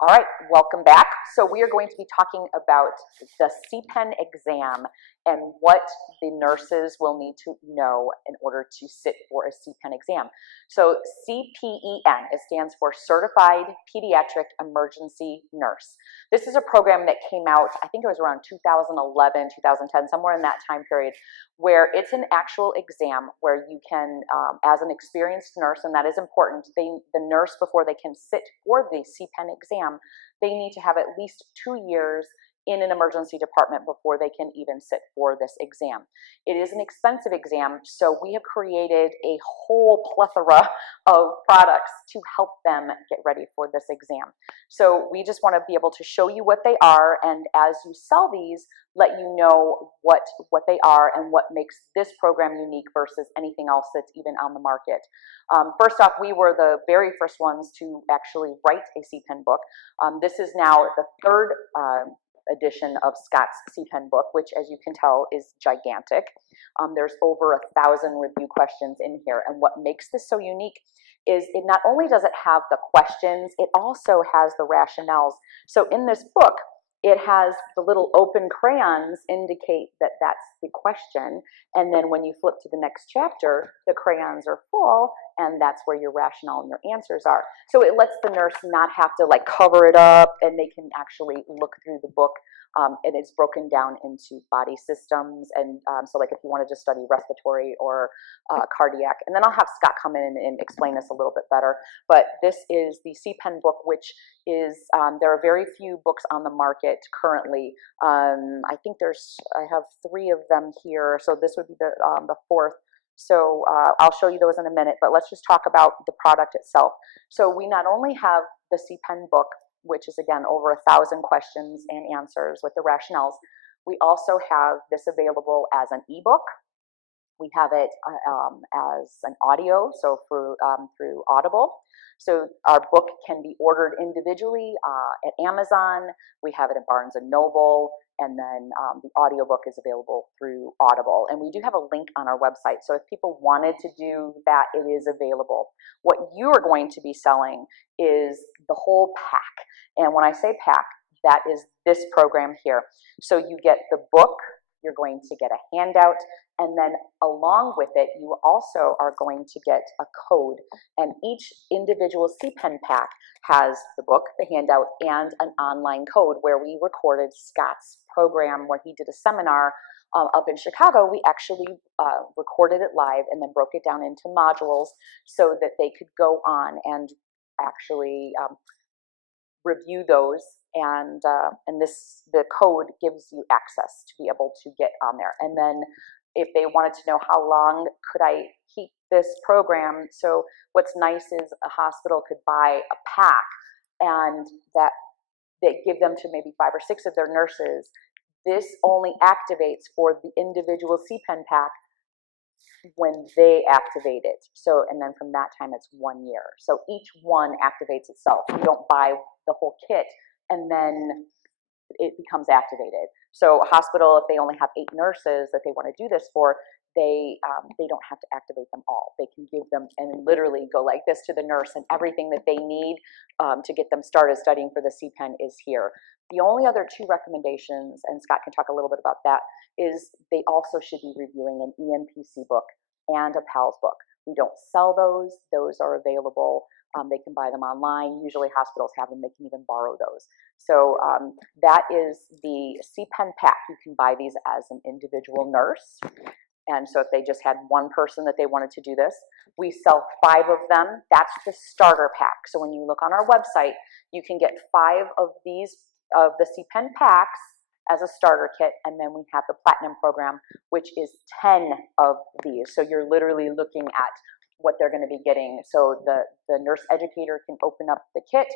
All right, welcome back. So we are going to be talking about the CPEN exam and what the nurses will need to know in order to sit for a CPEN exam. So CPEN, it stands for Certified Pediatric Emergency Nurse. This is a program that came out, I think it was around 2011, 2010, somewhere in that time period, where it's an actual exam where you can, as an experienced nurse, and that is important, the nurse, before they can sit for the CPEN exam, they need to have at least 2 years in an emergency department before they can even sit for this exam. It is an expensive exam, so we have created a whole plethora of products to help them get ready for this exam. So we just want to be able to show you what they are, and as you sell these, let you know what they are and what makes this program unique versus anything else that's even on the market. First off, we were the very first ones to actually write a CPEN book. This is now the third edition of Scott's CPEN book, which, as you can tell, is gigantic. There's over 1,000 review questions in here, and what makes this so unique is it not only does it have the questions, it also has the rationales. So in this book, it has the little open crayons indicate that that's the question, and then when you flip to the next chapter, the crayons are full, and that's where your rationale and your answers are. So it lets the nurse not have to like cover it up, and they can actually look through the book. And it's broken down into body systems, and so like if you wanted to study respiratory or cardiac, and then I'll have Scott come in and explain this a little bit better. But this is the CPEN book, which is, there are very few books on the market currently. I think I have 3 of them here, so this would be the 4th. So I'll show you those in a minute, but let's just talk about the product itself. So we not only have the CPEN book, which is again over 1,000 questions and answers with the rationales, we also have this available as an ebook. We have it as an audio, so through Audible. So our book can be ordered individually at Amazon. We have it at Barnes & Noble, and then the audiobook is available through Audible. And we do have a link on our website, so if people wanted to do that, it is available. What you are going to be selling is the whole pack. And when I say pack, that is this program here. So you get the book, you're going to get a handout, and then along with it, you also are going to get a code. And each individual CPEN pack has the book, the handout, and an online code where we recorded Scott's program where he did a seminar up in Chicago. We actually recorded it live and then broke it down into modules so that they could go on and actually review those, and the code gives you access to be able to get on there. And then if they wanted to know how long could I keep this program, so what's nice is a hospital could buy a pack, and that they give them to maybe 5 or 6 of their nurses. This only activates for the individual CPEN pack when they activate it. So, and then from that time it's 1 year. So each one activates itself. You don't buy the whole kit and then it becomes activated. So a hospital, if they only have 8 nurses that they want to do this for, they don't have to activate them all. They can give them and literally go like this to the nurse, and everything that they need to get them started studying for the CPEN is here. The only other 2 recommendations, and Scott can talk a little bit about that, is they also should be reviewing an EMPC book and a PALS book. We don't sell those. Those are available. They can buy them online. Usually hospitals have them. They can even borrow those. So that is the CPEN pack. You can buy these as an individual nurse. And so if they just had 1 person that they wanted to do this, we sell 5 of them. That's the starter pack. So when you look on our website, you can get 5 of these, of the CPEN packs as a starter kit, and then we have the Platinum program, which is 10 of these. So you're literally looking at what they're going to be getting. So the nurse educator can open up the kit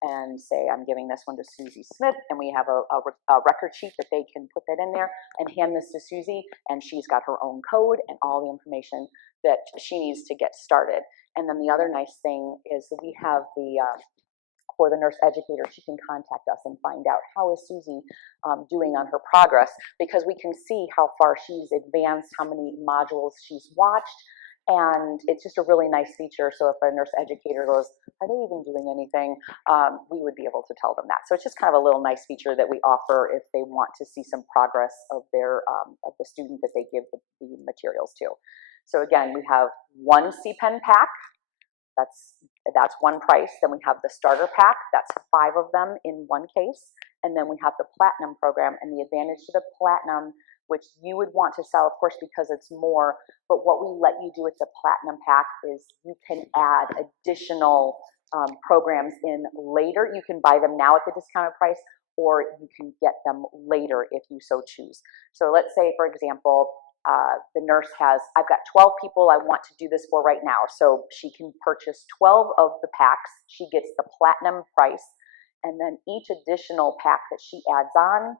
and say, I'm giving this one to Susie Smith, and we have a record sheet that they can put that in there and hand this to Susie, and she's got her own code and all the information that she needs to get started. And then the other nice thing is that we have for the nurse educator, she can contact us and find out how is Susie doing on her progress, because we can see how far she's advanced, how many modules she's watched, And it's just a really nice feature. So if a nurse educator goes, are they even doing anything? We would be able to tell them that. So it's just kind of a little nice feature that we offer if they want to see some progress of their of the student that they give the materials to. So again, we have one CPEN pack. That's one price. Then we have the starter pack. That's 5 of them in one case. And then we have the platinum program. And the advantage to the platinum, which you would want to sell, of course, because it's more, but what we let you do with the platinum pack is you can add additional programs in later. You can buy them now at the discounted price, or you can get them later if you so choose. So let's say, for example, the nurse has, I've got 12 people I want to do this for right now. So she can purchase 12 of the packs. She gets the platinum price. And then each additional pack that she adds on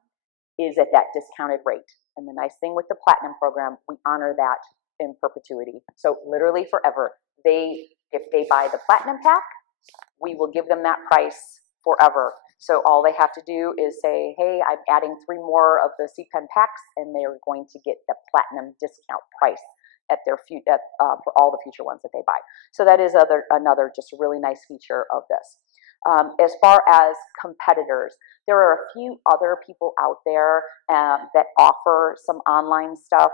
is at that discounted rate. And the nice thing with the platinum program, we honor that in perpetuity. So literally forever. If they buy the platinum pack, we will give them that price forever. So all they have to do is say, hey, I'm adding 3 more of the CPEN packs, and they're going to get the platinum discount price at their for all the future ones that they buy. So that is another just a really nice feature of this. As far as competitors, there are a few other people out there that offer some online stuff.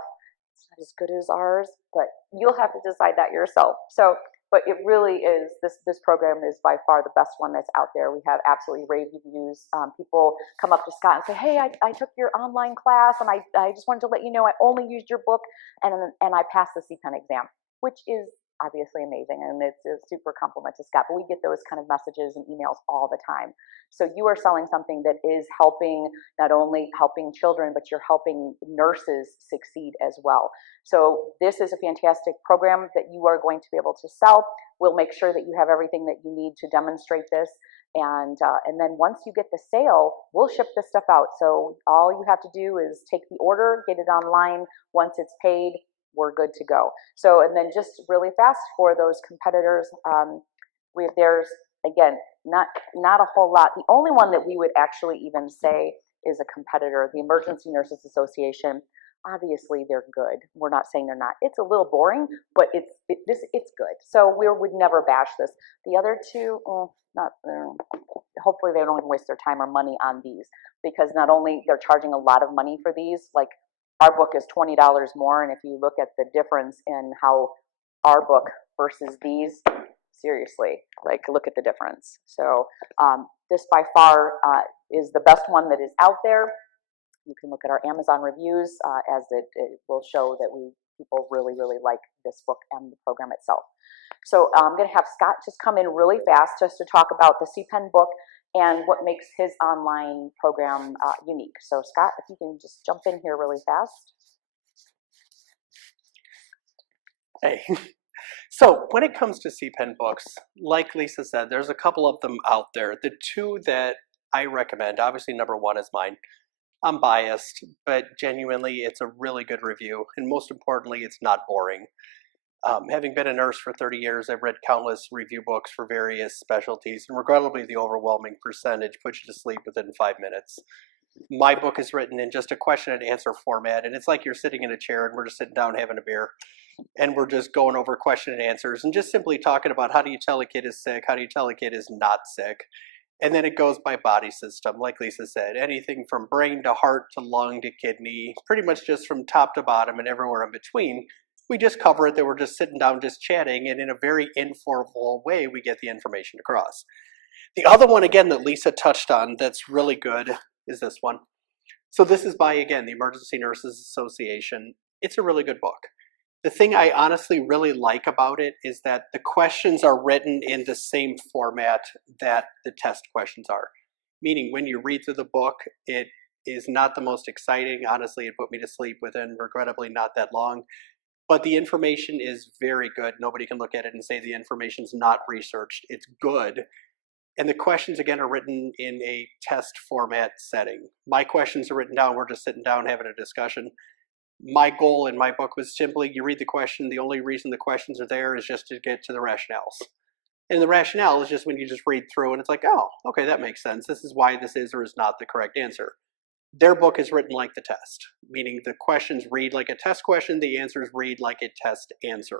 It's not as good as ours, but you'll have to decide that yourself. So, but it really is, this program is by far the best one that's out there. We have absolutely rave reviews. People come up to Scott and say, hey, I took your online class, and I just wanted to let you know I only used your book, and I passed the CPEN exam, which is obviously amazing, and it's a super compliment to Scott. But we get those kind of messages and emails all the time. So you are selling something that is helping, not only helping children, but you're helping nurses succeed as well. So this is a fantastic program that you are going to be able to sell. We'll make sure that you have everything that you need to demonstrate this. And then once you get the sale, we'll ship this stuff out. So all you have to do is take the order, get it online. Once it's paid, we're good to go. So, and then just really fast for those competitors, there's, again, not a whole lot. The only one that we would actually even say is a competitor, the Emergency Nurses Association. Obviously, they're good. We're not saying they're not. It's a little boring, but it's good. So we would never bash this. The other two, hopefully they don't even waste their time or money on these, because not only they're charging a lot of money for these, like our book is $20 more, and if you look at the difference in how our book versus these, seriously, like look at the difference. So this by far is the best one that is out there. You can look at our Amazon reviews as it will show that people really, really like this book and the program itself. So I'm going to have Scott just come in really fast just to talk about the CPEN book and what makes his online program unique. So Scott, if you can just jump in here really fast. Hey. So when it comes to CPEN books, like Lisa said, there's a couple of them out there. The 2 that I recommend, obviously number 1 is mine. I'm biased, but genuinely it's a really good review, and most importantly, it's not boring. Having been a nurse for 30 years, I've read countless review books for various specialties, and regrettably, the overwhelming percentage puts you to sleep within 5 minutes. My book is written in just a question and answer format, and it's like you're sitting in a chair and we're just sitting down having a beer, and we're just going over question and answers and just simply talking about how do you tell a kid is sick, how do you tell a kid is not sick. And then it goes by body system, like Lisa said, anything from brain to heart to lung to kidney, pretty much just from top to bottom and everywhere in between. We just cover it, that we're just sitting down, just chatting, and in a very informal way, we get the information across. The other one, again, that Lisa touched on that's really good is this one. So this is by, again, the Emergency Nurses Association. It's a really good book. The thing I honestly really like about it is that the questions are written in the same format that the test questions are. Meaning when you read through the book, it is not the most exciting. Honestly, it put me to sleep within, regrettably, not that long. But the information is very good. Nobody can look at it and say the information's not researched. It's good. And the questions, again, are written in a test format setting. My questions are written down. We're just sitting down having a discussion. My goal in my book was simply, you read the question, the only reason the questions are there is just to get to the rationales. And the rationale is just when you just read through and it's like, oh, okay, that makes sense. This is why this is or is not the correct answer. Their book is written like the test, meaning the questions read like a test question, the answers read like a test answer.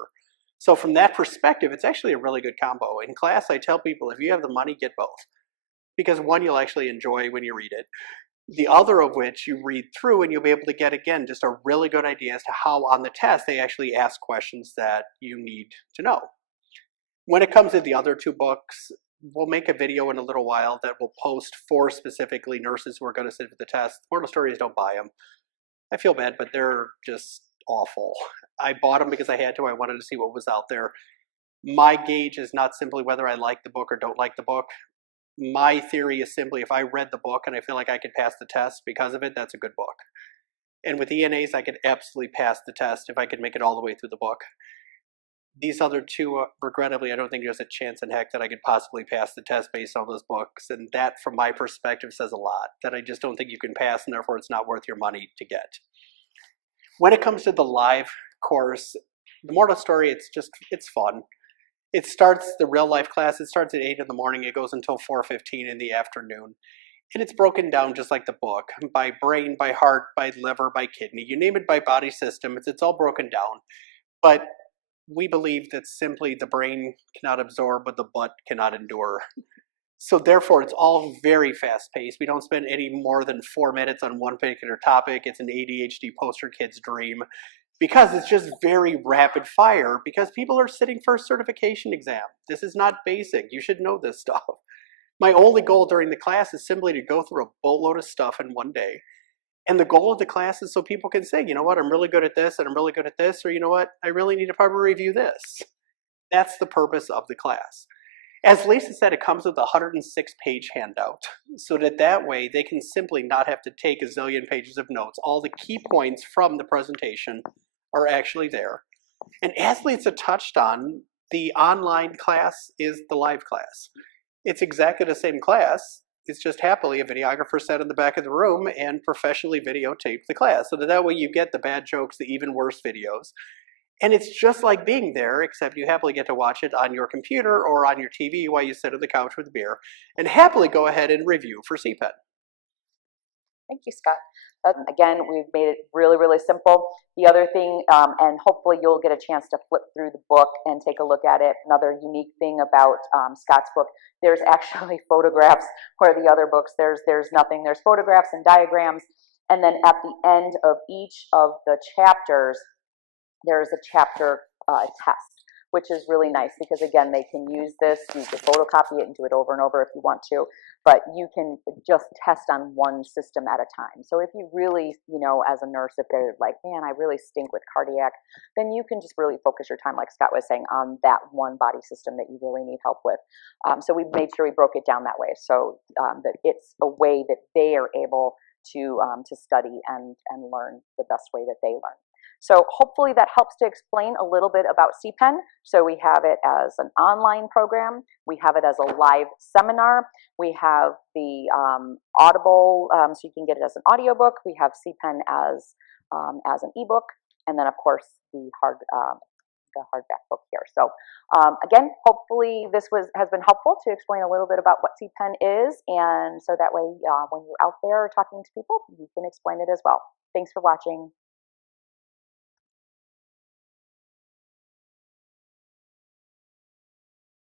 So from that perspective, it's actually a really good combo. In class, I tell people, if you have the money, get both. Because one, you'll actually enjoy when you read it. The other of which you read through and you'll be able to get, again, just a really good idea as to how on the test they actually ask questions that you need to know. When it comes to the other two books, we'll make a video in a little while that we'll post for specifically nurses who are going to sit for the test. The moral story is don't buy them. I feel bad, but they're just awful. I bought them because I had to. I wanted to see what was out there. My gauge is not simply whether I like the book or don't like the book. My theory is simply if I read the book and I feel like I could pass the test because of it, that's a good book. And with ENAs, I could absolutely pass the test if I could make it all the way through the book. These other two, regrettably, I don't think there's a chance in heck that I could possibly pass the test based on those books. And that, from my perspective, says a lot, that I just don't think you can pass, and therefore it's not worth your money to get. When it comes to the live course, the moral story, it's fun. It starts, the real life class, it starts at 8 in the morning, it goes until 4:15 in the afternoon. And it's broken down just like the book, by brain, by heart, by liver, by kidney. You name it, by body system, it's all broken down. But we believe that simply the brain cannot absorb what the butt cannot endure. So therefore, it's all very fast-paced. We don't spend any more than 4 minutes on one particular topic. It's an ADHD poster kid's dream. Because it's just very rapid fire, because people are sitting for a certification exam. This is not basic. You should know this stuff. My only goal during the class is simply to go through a boatload of stuff in one day. And the goal of the class is so people can say, you know what, I'm really good at this, and I'm really good at this, or you know what, I really need to probably review this. That's the purpose of the class. As Lisa said, it comes with a 106-page handout, so that way they can simply not have to take a zillion pages of notes. All the key points from the presentation are actually there. And as Lisa touched on, the online class is the live class. It's exactly the same class. It's just happily a videographer sat in the back of the room and professionally videotaped the class, so that way you get the bad jokes, the even worse videos. And it's just like being there, except you happily get to watch it on your computer or on your TV while you sit on the couch with a beer, and happily go ahead and review for CPEN. Thank you, Scott. Again, we've made it really, really simple. The other thing, and hopefully you'll get a chance to flip through the book and take a look at it. Another unique thing about Scott's book, there's actually photographs, where the other books, there's nothing. There's photographs and diagrams. And then at the end of each of the chapters, there's a chapter test, which is really nice because, again, they can use this. You can photocopy it and do it over and over if you want to, but you can just test on one system at a time. So if you really, as a nurse, if they're like, man, I really stink with cardiac, then you can just really focus your time, like Scott was saying, on that one body system that you really need help with. So we made sure we broke it down that way, so that it's a way that they are able to study and learn the best way that they learn. So hopefully that helps to explain a little bit about CPEN. So we have it as an online program. We have it as a live seminar. We have the Audible, so you can get it as an audiobook. We have CPEN as an ebook, and then of course the hardback book here. So again, hopefully this has been helpful to explain a little bit about what CPEN is, and so that way when you're out there talking to people, you can explain it as well. Thanks for watching.